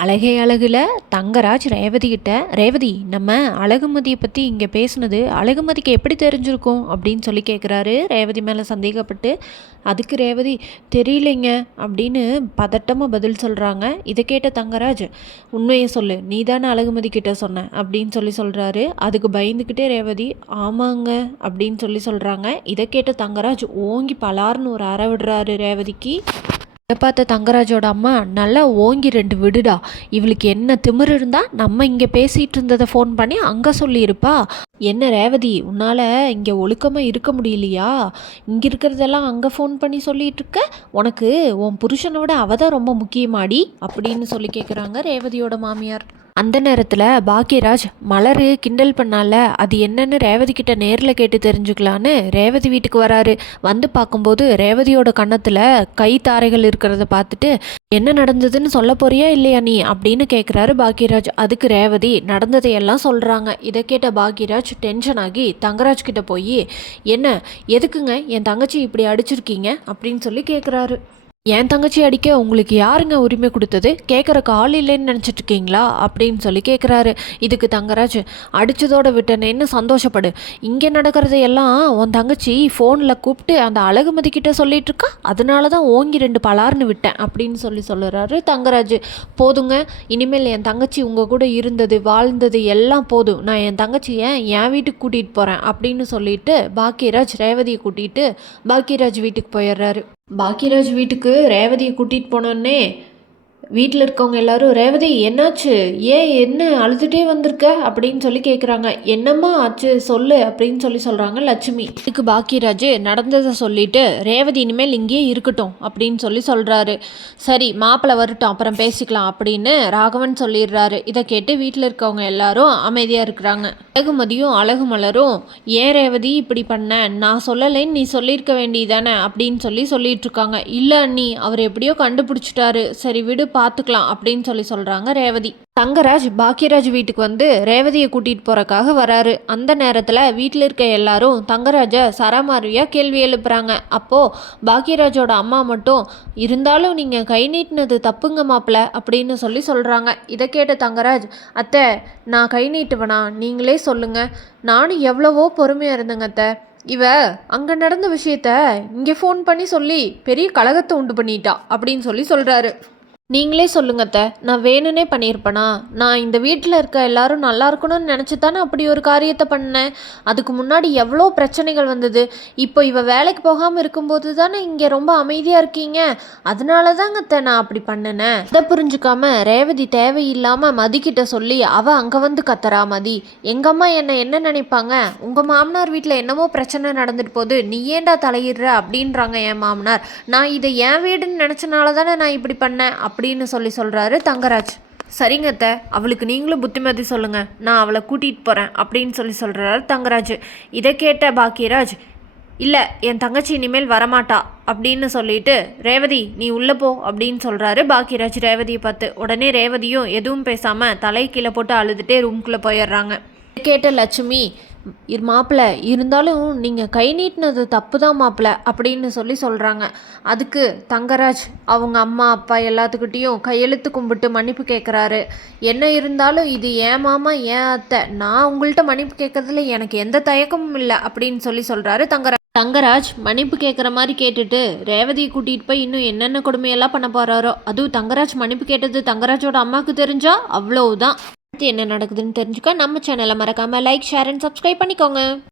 அழகே அழகுல தங்கராஜ் ரேவதி கிட்ட, ரேவதி நம்ம அழகுமதியை பற்றி இங்கே பேசுனது அழகுமதிக்கு எப்படி தெரிஞ்சிருக்கும் அப்படின்னு சொல்லி கேட்குறாரு ரேவதி மேலே சந்தேகப்பட்டு. அதுக்கு ரேவதி தெரியலைங்க அப்படின்னு பதட்டமாக பதில் சொல்கிறாங்க. இதை கேட்ட தங்கராஜ், உண்மையை சொல்லு, நீ தானே அழகுமதி கிட்ட சொன்ன அப்படின்னு சொல்லி சொல்கிறாரு. அதுக்கு பயந்துக்கிட்டே ரேவதி ஆமாங்க அப்படின்னு சொல்லி சொல்கிறாங்க. இதை கேட்ட தங்கராஜ் ஓங்கி பலார்னு ஒரு அறை விடுறாரு ரேவதிக்கு. இதை பார்த்த தங்கராஜோட அம்மா, நல்லா ஓங்கி 2 விடுடா, இவளுக்கு என்ன திமிரு இருந்தால் நம்ம இங்கே பேசிகிட்டு இருந்ததை ஃபோன் பண்ணி அங்கே சொல்லியிருப்பா. என்ன ரேவதி, உன்னால் இங்கே ஒழுக்கமாக இருக்க முடியலையா? இங்கே இருக்கிறதெல்லாம் அங்கே ஃபோன் பண்ணி சொல்லிகிட்டு இருக்க, உனக்கு உன் புருஷனை விட அவள் தான் ரொம்ப முக்கியமாடி அப்படின்னு சொல்லி கேட்குறாங்க ரேவதியோட மாமியார். அந்த நேரத்தில் பாக்கியராஜ் மலர் கிண்டல் பண்ணால அது என்னன்னு ரேவதி கிட்ட நேரில் கேட்டு தெரிஞ்சுக்கலான்னு ரேவதி வீட்டுக்கு வராரு. வந்து பார்க்கும்போது ரேவதியோட கன்னத்தில் கை தாரைகள் இருக்கிறத பார்த்துட்டு, என்ன நடந்ததுன்னு சொல்ல போறியா இல்லையா நீ அப்படின்னு கேட்குறாரு பாக்கியராஜ். அதுக்கு ரேவதி நடந்ததையெல்லாம் சொல்கிறாங்க. இதை கேட்ட பாக்கியராஜ் டென்ஷன் ஆகி தங்கராஜ் கிட்ட போய், என்ன எதுக்குங்க என் தங்கச்சி இப்படி அடிச்சிருக்கீங்க அப்படின்னு சொல்லி கேட்குறாரு. என் தங்கச்சி அடிக்க உங்களுக்கு யாருங்க உரிமை கொடுத்தது? கேட்குறக்கு ஆள் இல்லைன்னு நினச்சிட்டு இருக்கீங்களா அப்படின்னு சொல்லி கேட்குறாரு. இதுக்கு தங்கராஜ், அடித்ததோட விட்டனேன்னு சந்தோஷப்படு, இங்கே நடக்கிறதையெல்லாம் உன் தங்கச்சி ஃபோனில் கூப்பிட்டு அந்த அழகுமதி கிட்ட சொல்லிட்டு இருக்கா, அதனால தான் ஓங்கி 2 பலார்னு விட்டேன் அப்படின்னு சொல்லுறாரு தங்கராஜ். போதுங்க, இனிமேல் என் தங்கச்சி உங்கள் கூட இருந்தது வாழ்ந்தது எல்லாம் போதும், நான் என் தங்கச்சியை என் வீட்டுக்கு கூட்டிகிட்டு போகிறேன் அப்படின்னு சொல்லிட்டு பாக்கியராஜ் ரேவதியை கூட்டிகிட்டு பாக்கியராஜ் வீட்டுக்கு போயிடுறாரு. பாக்கியராஜ் வீட்டுக்கு ரேவதியை கூட்டிகிட்டு போனோன்னே வீட்டில் இருக்கவங்க எல்லாரும், ரேவதி என்னாச்சு, ஏன் என்ன அழுதுகிட்டே வந்திருக்க அப்படின்னு சொல்லி கேட்குறாங்க. என்னம்மா ஆச்சு சொல்லு அப்படின்னு சொல்லி சொல்கிறாங்க லட்சுமி. இதுக்கு பாக்கியராஜ் நடந்ததை சொல்லிட்டு, ரேவதி இனிமேல் இங்கேயே இருக்கட்டும் அப்படின்னு சொல்லி சொல்கிறாரு. சரி மாப்பிள்ளை வரட்டும் அப்புறம் பேசிக்கலாம் அப்படின்னு ராகவன் சொல்லிடுறாரு. இதை கேட்டு வீட்டில் இருக்கவங்க எல்லாரும் அமைதியாக இருக்கிறாங்க. அழகுமதியும் அழகு மலரும், ஏன் ரேவதி இப்படி பண்ண, நான் சொல்லலைன்னு நீ சொல்லியிருக்க வேண்டியதானே அப்படின்னு சொல்லிட்டு இருக்காங்க. இல்லை அண்ணி, அவர் எப்படியோ கண்டுபிடிச்சிட்டாரு, சரி விடு பார்த்துக்கலாம் அப்படின்னு சொல்கிறாங்க ரேவதி. தங்கராஜ் பாக்கியராஜ் வீட்டுக்கு வந்து ரேவதியை கூட்டிகிட்டு போகிறக்காக வராரு. அந்த நேரத்தில் வீட்டில் இருக்க எல்லாரும் தங்கராஜை சரமாரியாக கேள்வி எழுப்புறாங்க. அப்போது பாக்கியராஜோட அம்மா மட்டும், இருந்தாலும் நீங்கள் கை நீட்டினது தப்புங்க மாப்பிள்ள அப்படின்னு சொல்கிறாங்க. இதை கேட்ட தங்கராஜ், அத்தை நான் கை நீட்டுவேனா, நீங்களே சொல்லுங்கள், நானும் எவ்வளவோ பொறுமையாக இருந்தேங்க அத்தை, இவ அங்கே நடந்த விஷயத்த இங்கே ஃபோன் பண்ணி சொல்லி பெரிய கலகத்தை உண்டு பண்ணிட்டா அப்படின்னு சொல்கிறாரு. நீங்களே சொல்லுங்க அத்தை, நான் வேணும்னே பண்ணியிருப்பேனா? நான் இந்த வீட்டில் இருக்க எல்லாரும் நல்லா இருக்கணும்னு நினச்சி தானே அப்படி ஒரு காரியத்தை பண்ணேன். அதுக்கு முன்னாடி எவ்வளோ பிரச்சனைகள் வந்தது. இப்போ இவ வேலைக்கு போகாமல் இருக்கும்போது தானே இங்கே ரொம்ப அமைதியாக இருக்கீங்க, அதனால தாங்க அத்தை நான் அப்படி பண்ணினேன். இதை புரிஞ்சுக்காம ரேவதி தேவையில்லாமல் மதிக்கிட்ட சொல்லி அவள் அங்கே வந்து கத்துறா. மதி, எங்கள் அம்மா என்ன நினைப்பாங்க, உங்கள் மாமனார் வீட்டில் என்னமோ பிரச்சனை நடந்துட்டு போகுது, நீ ஏண்டா தலையிடுற அப்படின்றாங்க என் மாமனார். நான் இதை என் வீடுன்னு நினச்சனால தானே நான் இப்படி பண்ணேன் அப்படின்னு சொல்கிறாரு தங்கராஜ். சரிங்க அத்தை, அவளுக்கு நீங்களும் புத்திமதி சொல்லுங்க, நான் அவளை கூட்டிகிட்டு போகிறேன் அப்படின்னு சொல்கிறாரு தங்கராஜ். இதை கேட்ட பாக்கியராஜ், இல்லை என் தங்கச்சி இனிமேல் வரமாட்டா அப்படின்னு சொல்லிட்டு, ரேவதி நீ உள்ளே போ அப்படின்னு சொல்கிறாரு பாக்கியராஜ் ரேவதியை பார்த்து. உடனே ரேவதியும் எதுவும் பேசாமல் தலை கீழே போட்டு அழுதுகிட்டே ரூம்குள்ளே போயிடுறாங்க. கேட்ட லட்சுமி, மாப்பிள்ளை இருந்தாலும் நீங்கள் கை நீட்டினது தப்பு தான் மாப்பிள்ளை அப்படின்னு சொல்கிறாங்க. அதுக்கு தங்கராஜ் அவங்க அம்மா அப்பா எல்லாத்துக்கிட்டேயும் கையெழுத்து கும்பிட்டு மன்னிப்பு கேட்குறாரு. என்ன இருந்தாலும் இது ஏன் மாமா ஏன் அத்தை, நான் உங்கள்கிட்ட மன்னிப்பு கேட்குறதுல எனக்கு எந்த தயக்கமும் இல்லை அப்படின்னு சொல்கிறாரு தங்கராஜ் மன்னிப்பு கேட்குற மாதிரி கேட்டுட்டு ரேவதியை கூட்டிகிட்டு போய் இன்னும் என்னென்ன கொடுமையெல்லாம் பண்ண போகிறாரோ. அதுவும் தங்கராஜ் மன்னிப்பு கேட்டது தங்கராஜோட அம்மாவுக்கு தெரிஞ்சா அவ்வளவுதான். என்ன நடக்குதுன்னு தெரிஞ்சுக்க நம்ம சேனலை மறக்காமல் லைக், ஷேர் அண்ட் சப்ஸ்கிரைப் பண்ணிக்கோங்க.